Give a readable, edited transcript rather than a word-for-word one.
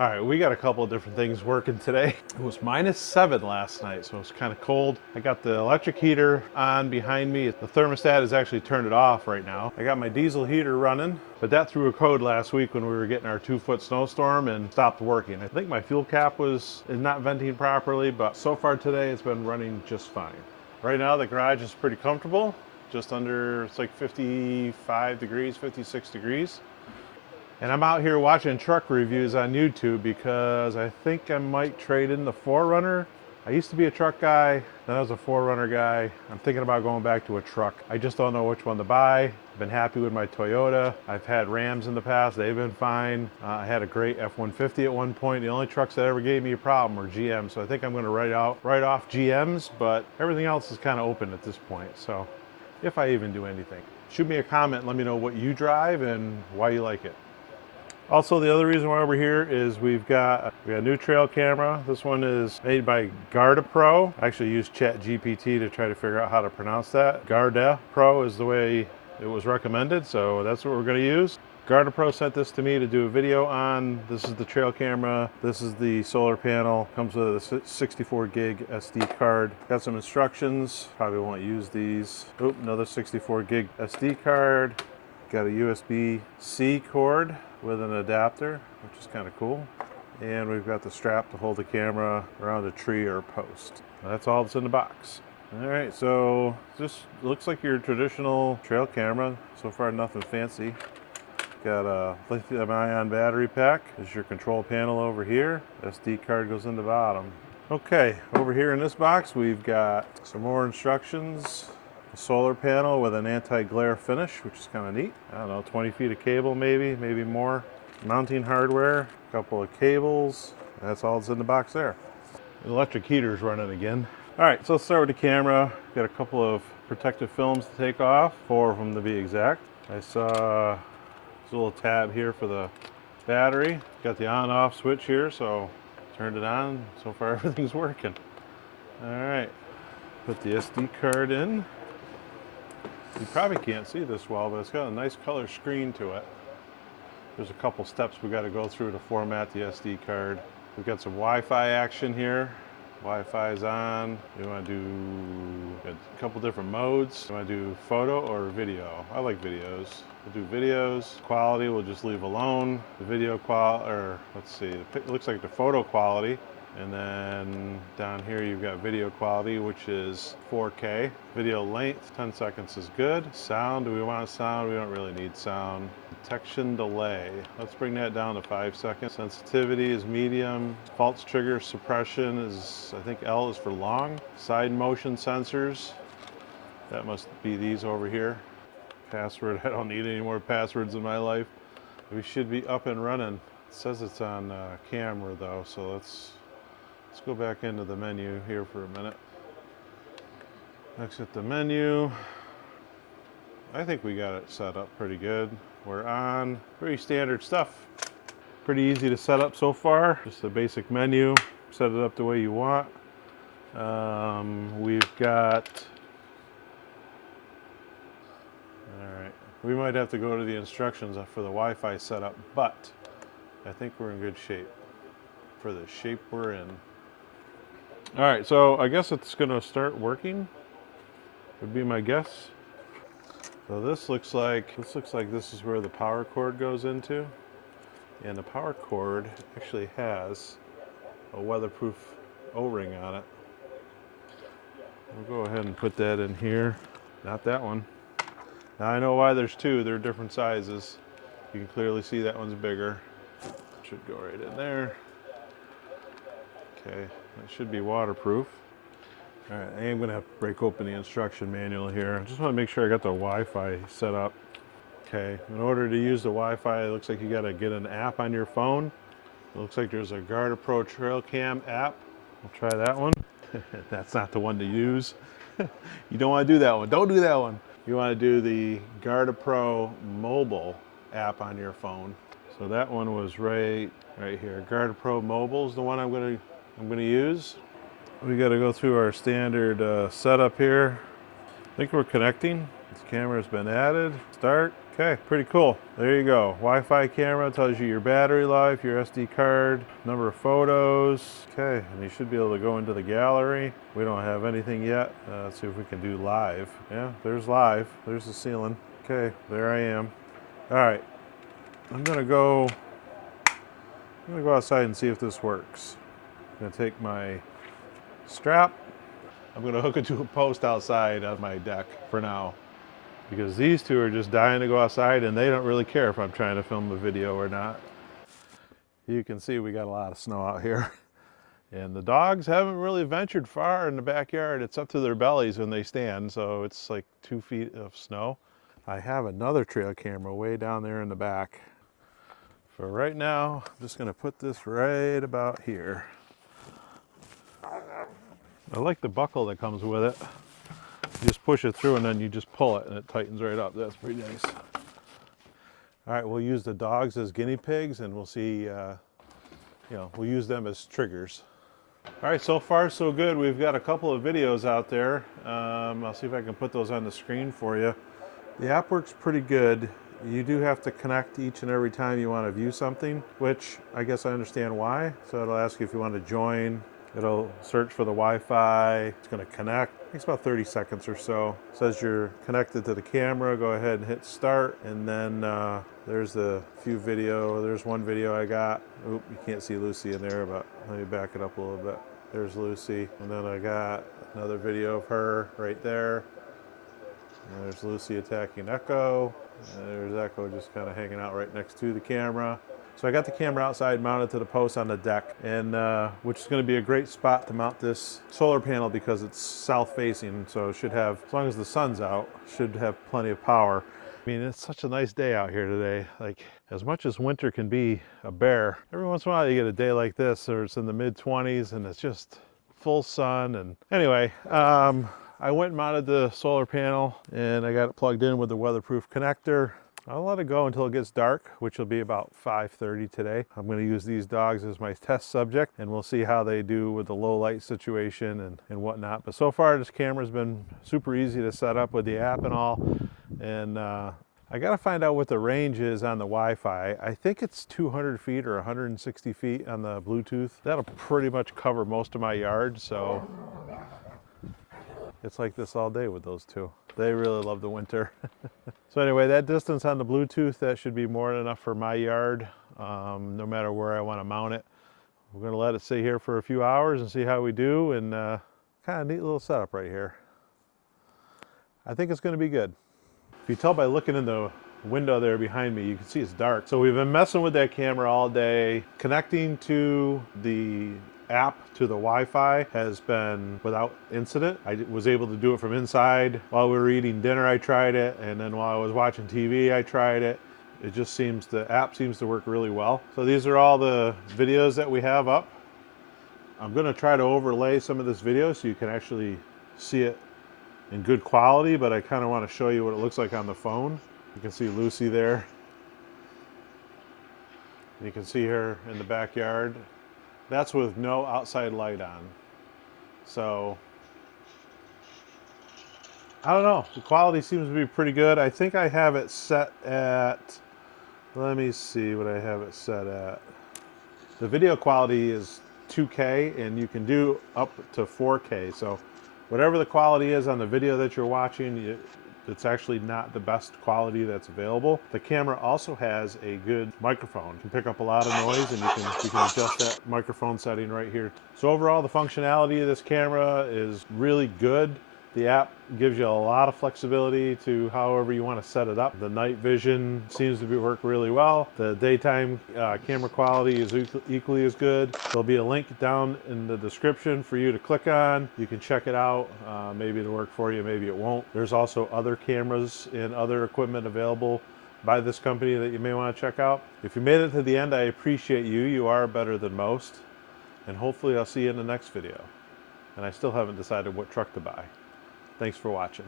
All right, we got a couple of different things working today. It was -7 last night, so it's kind of cold. I got the electric heater on behind me. The thermostat is actually turned it off right now. I got my diesel heater running, but that threw a code last week when we were getting our 2-foot snowstorm and stopped working. I think my fuel cap is not venting properly, but so far today it's been running just fine. Right now the garage is pretty comfortable, just under, it's like 55 degrees, 56 degrees. And I'm out here watching truck reviews on YouTube because I think I might trade in the 4Runner. I used to be a truck guy, then I was a 4Runner guy. I'm thinking about going back to a truck. I just don't know which one to buy. I've been happy with my Toyota. I've had Rams in the past, they've been fine. I had a great F-150 at one point. The only trucks that ever gave me a problem were GMs, so I think I'm gonna write off GMs, but everything else is kind of open at this point, so if I even do anything. Shoot me a comment and let me know what you drive and why you like it. Also, the other reason why we're here is we got a new trail camera. This one is made by GardePro. I actually used ChatGPT to try to figure out how to pronounce that. GardePro is the way it was recommended, so that's what we're going to use. GardePro sent this to me to do a video on. This is the trail camera. This is the solar panel. Comes with a 64 gig SD card. Got some instructions. Probably won't use these. Oop, another 64 gig SD card. Got a USB-C cord with an adapter, which is kind of cool. And we've got the strap to hold the camera around a tree or a post. That's all that's in the box. All right, so this looks like your traditional trail camera. So far, nothing fancy. Got a lithium-ion battery pack. There's your control panel over here. SD card goes in the bottom. Okay, over here in this box, we've got some more instructions. A solar panel with an anti-glare finish, which is kind of neat. I don't know, 20 feet of cable maybe more. Mounting hardware, a couple of cables. That's all that's in the box there. The electric heater's running again. All right, so let's start with the camera. Got a couple of protective films to take off, 4 of them to be exact. I saw this little tab here for the battery. Got the on-off switch here, so turned it on. So far everything's working. All right, put the SD card in. You probably can't see this well, but it's got a nice color screen to it. There's a couple steps we got to go through to format the SD card. We've got some Wi-Fi action here. Wi-Fi is on. We want to do a couple different modes. We want to do photo or video. I like videos. We'll do videos. Quality we'll just leave alone. The video quality, or let's see, it looks like the photo quality. And then down here you've got video quality, which is 4K. Video length, 10 seconds is good. Sound, do we want sound? We don't really need sound. Detection delay, let's bring that down to 5 seconds. Sensitivity is medium. False trigger suppression is, I think L is for long. Side motion sensors, that must be these over here. Password, I don't need any more passwords in my life. We should be up and running. It says it's on camera though, so let's go back into the menu here for a minute. Exit the menu. I think we got it set up pretty good. We're on pretty standard stuff. Pretty easy to set up so far. Just a basic menu. Set it up the way you want. We've got, all right, we might have to go to the instructions for the Wi-Fi setup, but I think we're in good shape for the shape we're in. All right, so I guess it's gonna start working, would be my guess. So this looks like this is where the power cord goes into. And the power cord actually has a weatherproof O-ring on it. We'll go ahead and put that in here. Not that one. Now I know why there's two, they're different sizes. You can clearly see that one's bigger. Should go right in there. Okay, that should be waterproof. All right, I am gonna break open the instruction manual here. I just wanna make sure I got the Wi-Fi set up. Okay, in order to use the Wi-Fi, it looks like you gotta get an app on your phone. It looks like there's a GardePro Trail Cam app. We'll try that one. That's not the one to use. You don't wanna do that one, don't do that one. You wanna do the GardePro mobile app on your phone. So that one was right here. GardePro Mobile is the one I'm gonna use. We got to go through our standard setup here. I think we're connecting. This camera's been added. Start. Okay, pretty cool. There you go. Wi-Fi camera tells you your battery life, your SD card, number of photos. Okay, and you should be able to go into the gallery. We don't have anything yet. Let's see if we can do live. Yeah, there's live. There's the ceiling. Okay, there I am. All right, I'm gonna go outside and see if this works. I'm gonna take my strap. I'm gonna hook it to a post outside on my deck for now, because these two are just dying to go outside and they don't really care if I'm trying to film a video or not. You can see we got a lot of snow out here. And the dogs haven't really ventured far in the backyard. It's up to their bellies when they stand, so it's like 2 feet of snow. I have another trail camera way down there in the back. For right now, I'm just gonna put this right about here. I like the buckle that comes with it. You just push it through and then you just pull it and it tightens right up. That's pretty nice. All right, we'll use the dogs as guinea pigs and we'll see, we'll use them as triggers. All right, so far so good. We've got a couple of videos out there. I'll see if I can put those on the screen for you. The app works pretty good. You do have to connect each and every time you want to view something, which I guess I understand why. So it'll ask you if you want to join. It'll search for the Wi-Fi. It's going to connect. It takes about 30 seconds or so. It says you're connected to the camera. Go ahead and hit start. And then there's a few video. There's one video I got. Oop, you can't see Lucy in there, but let me back it up a little bit. There's Lucy. And then I got another video of her right there. And there's Lucy attacking Echo. And there's Echo just kind of hanging out right next to the camera. So I got the camera outside mounted to the post on the deck, and which is going to be a great spot to mount this solar panel because it's south facing, so it should have, as long as the sun's out, should have plenty of power. I mean, it's such a nice day out here today. Like, as much as winter can be a bear, every once in a while you get a day like this, or it's in the mid-20s and it's just full sun. And anyway, I went and mounted the solar panel and I got it plugged in with the weatherproof connector. I'll let it go until it gets dark, which will be about 5:30 today. I'm going to use these dogs as my test subject, and we'll see how they do with the low light situation and whatnot. But so far, this camera's been super easy to set up with the app and all. And I got to find out what the range is on the Wi-Fi. I think it's 200 feet or 160 feet on the Bluetooth. That'll pretty much cover most of my yard, so it's like this all day with those two. They really love the winter. So anyway, that distance on the Bluetooth, that should be more than enough for my yard, no matter where I want to mount it. We're going to let it sit here for a few hours and see how we do, and kind of neat little setup right here. I think it's going to be good. If you tell by looking in the window there behind me, you can see it's dark. So we've been messing with that camera all day. Connecting to the app to the Wi-Fi has been without incident. I was able to do it from inside. While we were eating dinner, I tried it, and then while I was watching TV, I tried it. It just seems, the app seems to work really well. So these are all the videos that we have up. I'm going to try to overlay some of this video so you can actually see it in good quality, but I kind of want to show you what it looks like on the phone. You can see Lucy there. You can see her in the backyard. That's with no outside light on. So, I don't know. The quality seems to be pretty good. I think I have it set at, let me see what I have it set at. The video quality is 2K and you can do up to 4K. So, whatever the quality is on the video that you're watching, it's actually not the best quality that's available. The camera also has a good microphone. It can pick up a lot of noise, and you can adjust that microphone setting right here. So overall, the functionality of this camera is really good. The app gives you a lot of flexibility to however you want to set it up. The night vision seems to work really well. The daytime camera quality is equally as good. There'll be a link down in the description for you to click on. You can check it out. Maybe it'll work for you, maybe it won't. There's also other cameras and other equipment available by this company that you may want to check out. If you made it to the end, I appreciate you. You are better than most. And hopefully I'll see you in the next video. And I still haven't decided what truck to buy. Thanks for watching.